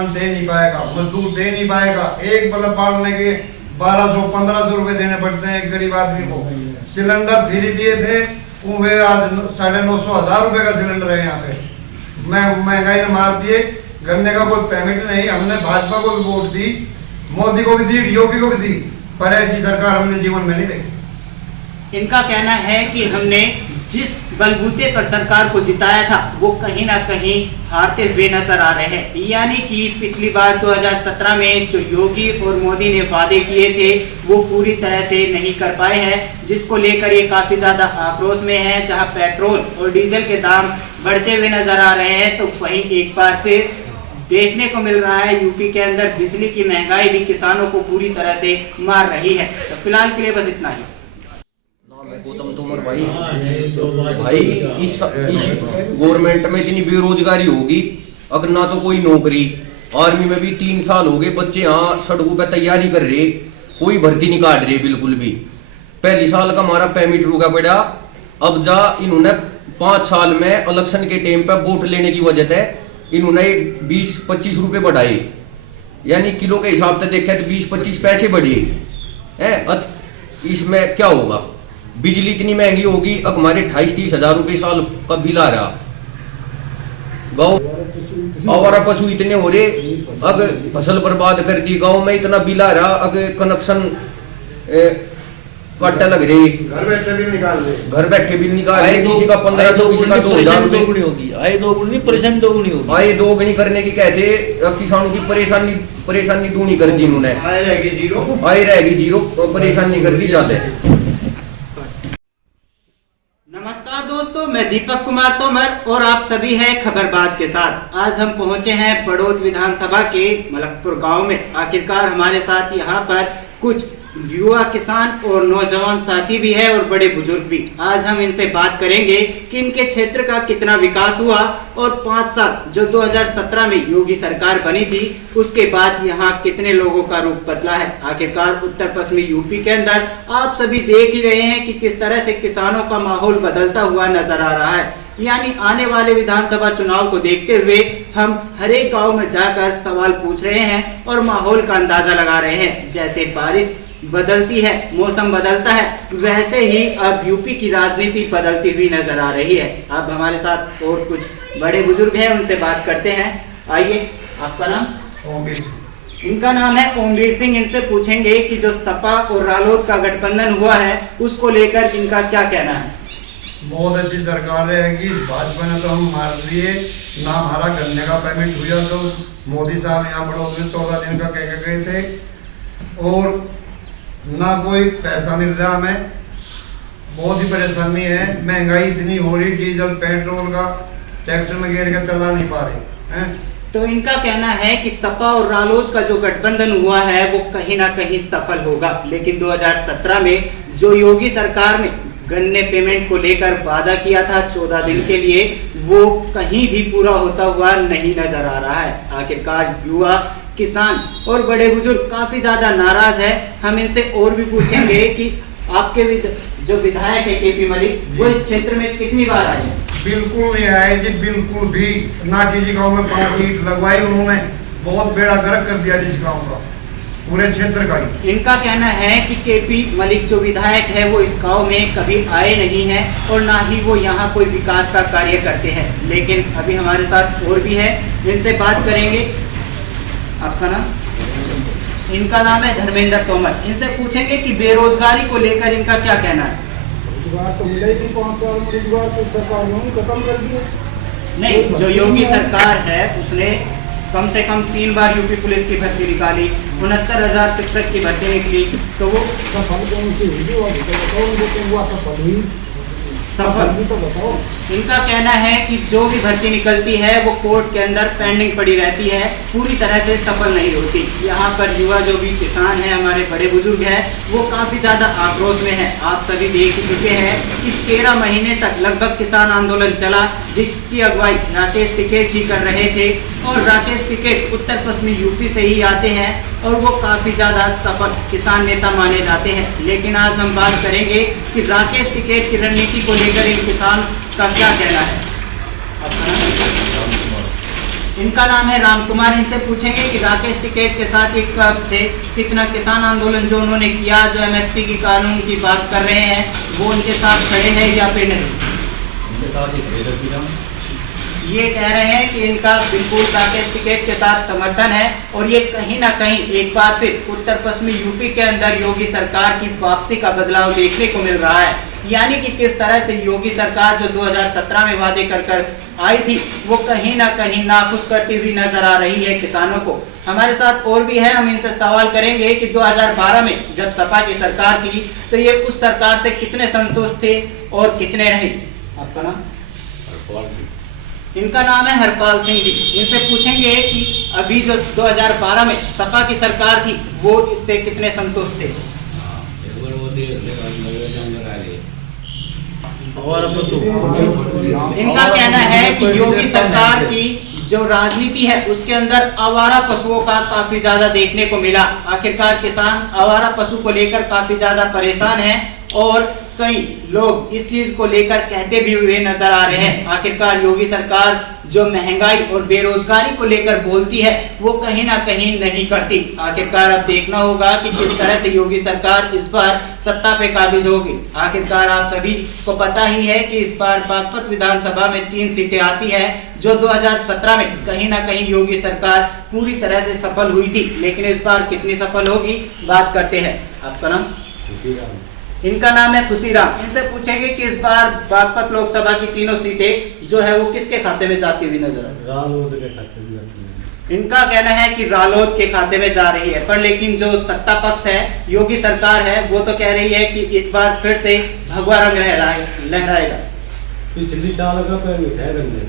किसान दे नहीं पाएगा, मजदूर दे नहीं पाएगा। एक बल्ब पालने के 1200-1500 रुपए देने पड़ते हैं एक गरीब आदमी को। सिलेंडर फ्री दिए थे, वे आज 950-1000 रुपए का सिलेंडर है यहाँ पे। महंगाई ने मार दिए। गन्ने का कोई पेमेंट नहीं। हमने भाजपा को भी वोट दी, मोदी को भी दी, योगी को भी दी, पर ऐसी सरकार हमने जीवन में नहीं देखी। इनका कहना है कि हमने जिस बलबूते पर सरकार को जिताया था वो कहीं ना कहीं हारते हुए नजर आ रहे हैं। यानी कि पिछली बार 2017 में जो योगी और मोदी ने वादे किए थे वो पूरी तरह से नहीं कर पाए हैं, जिसको लेकर ये काफी ज्यादा आक्रोश में है। जहां पेट्रोल और डीजल के दाम बढ़ते हुए नजर आ रहे हैं, तो वहीं एक बार फिर देखने को मिल रहा है यूपी के अंदर बिजली की महंगाई भी किसानों को पूरी तरह से मार रही है। तो फिलहाल के लिए बस इतना ही। गौतम तोमर भाई इस गवर्नमेंट में इतनी बेरोजगारी होगी, अगर ना तो कोई नौकरी। आर्मी में भी 3 साल हो गए, बच्चे यहाँ सड़कों पे तैयारी कर रहे, कोई भर्ती नहीं काट रहे बिल्कुल भी। पहली साल का हमारा पेमेंट रुका पड़ा। अब जा इन्होंने 5 साल में इलेक्शन के टाइम पे वोट लेने की वजह से इन्होंने 20-25 रुपए बढ़ाए, यानी किलो के हिसाब से देखे तो 20-25 पैसे बढ़े हैं। इसमें क्या होगा? बिजली इतनी महंगी होगी, अब हमारे 28-30 हजार रुपए साल का बिल आ रहा। गाँव आवारा पशु इतने हो रहे, अगर फसल बर्बाद कर दी। गाँव में इतना बिल आ रहा, अगर कनेक्शन काटने लग रही, घर बैठे बिल निकाल रहे, किसी का 1500, किसी का 2000 रुपए होगी। आय दोगुनी परेशानी दोगुनी होगी। आय दोगुनी करने की कहते, किसानों की परेशानी दूनी कर दी इन्होंने। आय रहेगी जीरो, परेशानी कर दी ज्यादा। नमस्कार दोस्तों, मैं दीपक कुमार तोमर और आप सभी हैं खबरबाज के साथ। आज हम पहुंचे हैं बड़ौद विधानसभा के मलकपुर गांव में। आखिरकार हमारे साथ यहां पर कुछ युवा किसान और नौजवान साथी भी है और बड़े बुजुर्ग भी। आज हम इनसे बात करेंगे कि इनके क्षेत्र का कितना विकास हुआ और 5 साल जो 2017 में योगी सरकार बनी थी उसके बाद यहाँ कितने लोगों का रूप बदला है। आखिरकार उत्तर पश्चिमी यूपी के अंदर आप सभी देख ही रहे हैं कि किस तरह से किसानों का माहौल बदलता हुआ नजर आ रहा है। यानी आने वाले विधानसभा चुनाव को देखते हुए हम हर एक गाँव में जाकर सवाल पूछ रहे हैं और माहौल का अंदाजा लगा रहे हैं। जैसे बारिश बदलती है, मौसम बदलता है, वैसे ही अब यूपी की राजनीति बदलती हुई नजर आ रही है। अब हमारे साथ और कुछ बड़े बुजुर्ग हैं, उनसे बात करते हैं। आइए, आपका नाम? ओमवीर। इनका नाम है ओमवीर सिंह। इनसे पूछेंगे कि जो सपा और रालोद का गठबंधन हुआ है उसको लेकर इनका क्या कहना है। बहुत अच्छी सरकार रहेगी। भाजपा ने तो हम मार लिए ना, हमारा गन्ने का पेमेंट हुआ तो मोदी साहब यहाँ बड़ौद में 14 दिन का कह के गए थे, और ना कोई पैसा मिल रहा हमें। बहुत ही परेशानी है, महंगाई इतनी हो रही, डीजल पेट्रोल का ट्रैक्टर में घेर के चला नहीं पा रहे हैं। तो इनका कहना है कि सपा और रालोद का जो गठबंधन हुआ है वो कहीं ना कहीं सफल होगा, लेकिन 2017 में जो योगी सरकार ने गन्ने पेमेंट को लेकर वादा किया था 14 दिन के लिए, वो कहीं भी पूरा होता हुआ नहीं नजर आ रहा है। आखिरकार युवा किसान और बड़े बुजुर्ग काफी ज्यादा नाराज है। हम इनसे और भी पूछेंगे कि आपके जो विधायक है केपी मलिक, वो इस क्षेत्र में कितनी बार आए हैं। बिल्कुल नहीं आए जी, बिल्कुल भी ना। किसी गांव में 5 ईंट लगवाई उन्होंने, बहुत बेड़ा गर्क कर दिया जिस गांव का, पूरे क्षेत्र का ही। इनका कहना है कि केपी मलिक जो विधायक है वो इस गांव में कभी आए नहीं हैं और ना ही वो यहाँ कोई विकास का कार्य करते हैं। लेकिन अभी हमारे साथ और भी है, इनसे बात करेंगे। आपका नाम? इनका नाम है धर्मेंद्र तोमर। इनसे पूछेंगे कि बेरोजगारी को लेकर इनका क्या कहना है। रोजगार तो मिला ही नहीं, 5 साल में रोजगार तो सरकार ने खत्म कर दिया। नहीं, जो योगी सरकार है उसने कम से कम 3 बार यूपी पुलिस की भर्ती निकाली, 69,000 शिक्षक की भर्ती निकली, तो वो सफल कौन सी हुई? सफल हुई, सफल भी तो बताओ। इनका कहना है कि जो भी भर्ती निकलती है वो कोर्ट के अंदर पेंडिंग पड़ी रहती है, पूरी तरह से सफल नहीं होती। यहाँ पर युवा जो भी किसान हैं, हमारे बड़े बुजुर्ग हैं, वो काफ़ी ज़्यादा आक्रोश में है। आप सभी देख चुके हैं कि 13 महीने तक लगभग किसान आंदोलन चला, जिसकी अगुवाई राकेश टिकैत जी कर रहे थे। और राकेश टिकैत उत्तर पश्चिमी यूपी से ही आते हैं और वो काफ़ी ज़्यादा सफल किसान नेता माने जाते हैं। लेकिन आज हम बात करेंगे कि राकेश टिकैत की रणनीति को लेकर इन किसान का क्या कहना है। इनका नाम है राम कुमार। इनसे पूछेंगे कि राकेश टिकैत के साथ एक कब से कितना किसान आंदोलन जो उन्होंने किया, जो एमएसपी की कानून की बात कर रहे हैं, वो उनके साथ खड़े हैं या फिर नहीं। ये कह रहे हैं कि इनका बिल्कुल राकेश टिकैत के साथ समर्थन है और ये कहीं ना कहीं एक बार फिर उत्तर पश्चिमी यूपी के अंदर योगी सरकार की वापसी का बदलाव देखने को मिल रहा है। यानी कि किस तरह से योगी सरकार जो 2017 में वादे कर आई थी, वो कहीं ना कहीं नाखुश करती हुई नजर आ रही है किसानों को। हमारे साथ और भी है, हम इनसे सवाल करेंगे कि 2012 में जब सपा की सरकार थी तो ये उस सरकार से कितने संतुष्ट थे और कितने नहीं। आपका नाम? इनका नाम है हरपाल सिंह जी। इनसे पूछेंगे कि अभी जो 2012 में सपा की सरकार थी वो इससे कितने संतुष्ट थे। इनका कहना है कि योगी सरकार की जो राजनीति है उसके अंदर आवारा पशुओं का काफी ज्यादा देखने को मिला। आखिरकार किसान आवारा पशु को लेकर काफी ज्यादा परेशान हैं और कई लोग इस चीज को लेकर कहते भी हुए नजर आ रहे हैं। आखिरकार योगी सरकार जो महंगाई और बेरोजगारी को लेकर बोलती है वो कहीं ना कहीं नहीं करती। आखिरकार अब देखना होगा कि किस तरह से योगी सरकार इस बार सत्ता पे काबिज होगी। आखिरकार आप सभी को पता ही है कि इस बार बागपत विधानसभा में 3 सीटें आती है, जो 2017 में कहीं ना कहीं योगी सरकार पूरी तरह से सफल हुई थी, लेकिन इस बार कितनी सफल होगी बात करते हैं। आपका नाम? इनका नाम है खुशीराम। इनसे पूछेंगे कि इस बार बागपत लोकसभा की 3 सीटें जो है वो किसके खाते में जाती हुई नजर आ रही है? रालोद के खाते में जाती है। इनका कहना है कि रालोद के खाते में जा रही है, पर लेकिन जो सत्ता पक्ष है, योगी सरकार है, वो तो कह रही है कि इस बार फिर से भगवा रंग लहराएगा। पिछली साल का पेमेंट है गन्ने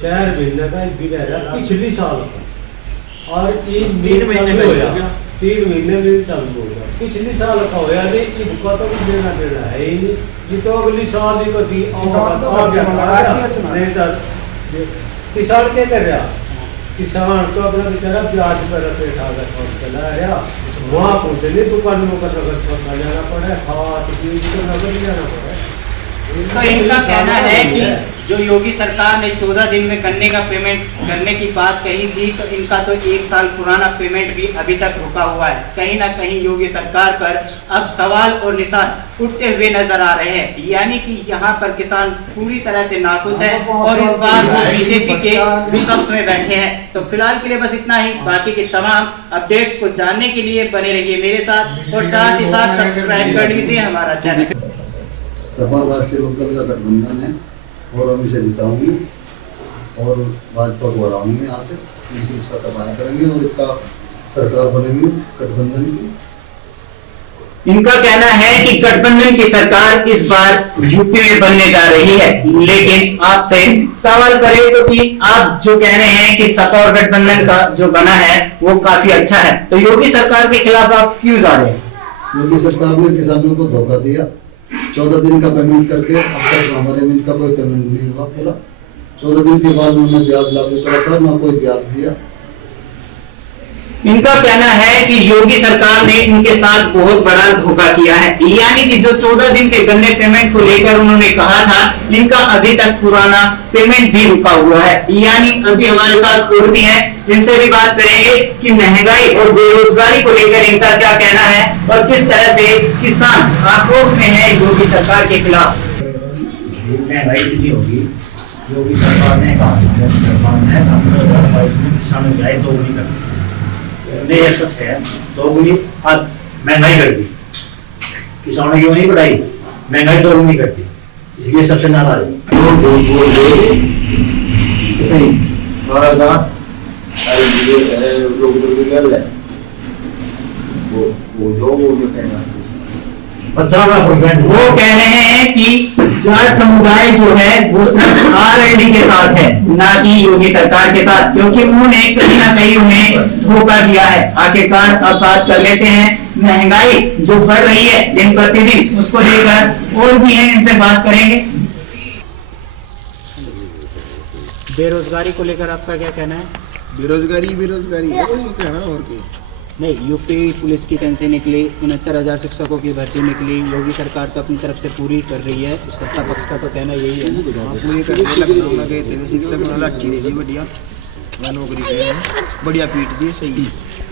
4 महीने का बिल है पिछली साल का, और 3 महीने में होया 3 महीने में चालू हो गया। पिछली साल का होया नहीं, इनका तो कुछ देना है ही नहीं। ये तो अगली साल ही कभी नहीं तो किसान क्या कर रहा, किसान तो अपना बेचारा ब्याज पर बैठा चला रहा, वहाँ कुछ नहीं, दुकानों का नगर छोड़ना जाना पड़े, खाद बीज का नगर जाना पड़े। तो इनका कहना है कि जो योगी सरकार ने 14 दिन में गन्ने का पेमेंट करने की बात कही थी, तो इनका तो 1 साल पुराना पेमेंट भी अभी तक रुका हुआ है। कहीं ना कहीं योगी सरकार पर अब सवाल और निशान उठते हुए नजर आ रहे हैं। यानी कि यहाँ पर किसान पूरी तरह से नाखुश है और इस बार वो बीजेपी के विपक्ष में बैठे हैं। तो फिलहाल के लिए बस इतना ही। बाकी के तमाम अपडेट्स को जानने के लिए बने रहिए मेरे साथ और साथ ही साथ सब्सक्राइब कर लीजिए हमारा चैनल। सपा राष्ट्रीय लोकदल का गठबंधन है और हम इसे जिताऊंगी और भाजपा को हराऊंगी यहाँ से, क्योंकि इसका सफाया करेंगे और इसका सरकार बनेगी गठबंधन की। इनका कहना है कि गठबंधन की सरकार इस बार यूपी में बनने जा रही है, लेकिन आपसे सवाल करें तो कि आप जो कह रहे हैं कि सपा और गठबंधन का जो बना है वो काफी अच्छा है, तो योगी सरकार के खिलाफ आप क्यों जा रहे हैं? योगी सरकार ने किसानों को धोखा दिया, 14 दिन का पेमेंट करके अब तक हमारे मिल का कोई पेमेंट नहीं हुआ पूरा। 14 दिन के बाद उन्होंने ब्याज लागू करा था, ना कोई ब्याज दिया। इनका कहना है कि योगी सरकार ने इनके साथ बहुत बड़ा धोखा किया है। यानी कि जो 14 दिन के गन्ने पेमेंट को लेकर उन्होंने कहा था, इनका अभी तक पुराना पेमेंट भी रुका हुआ है। यानी अभी हमारे साथ और भी है, इनसे भी बात करेंगे कि महंगाई और बेरोजगारी को लेकर इनका क्या कहना है और किस तरह से किसान आक्रोश में है योगी सरकार के खिलाफ। महंगाई कितनी होगी? योगी सरकार ने कहा सरकार ने 2022 में किसानों की आय दोगुनी कर दी, नए शख्स है दोगुनी महंगाई कर दी, किसानों की नहीं बढ़ाई, महंगाई दोगुनी कर दी, इसलिए सबसे नाराज वो कह रहे हैं कि जाट समुदाय जो है वो सिर्फ आरएलडी के साथ है, ना कि योगी सरकार के साथ, क्योंकि उन्होंने कहीं ना कहीं उन्हें धोखा दिया है। आखिरकार अब बात कर लेते हैं महंगाई जो बढ़ रही है दिन प्रतिदिन, उसको लेकर और भी है, इनसे बात करेंगे। बेरोजगारी को लेकर आपका क्या कहना है? बेरोजगारी है, उसको कहना और क्या। नहीं, यूपी पुलिस की टेंशन निकली, 69,000 शिक्षकों की भर्ती निकली, योगी सरकार तो अपनी तरफ से पूरी कर रही है, सत्ता पक्ष का तो कहना यही है। पूरी करने लखनऊ में गए थे शिक्षक लाठी दे दी बढ़िया, मैं नौकरी पे हूँ, बढ़िया पीट दी, सही है।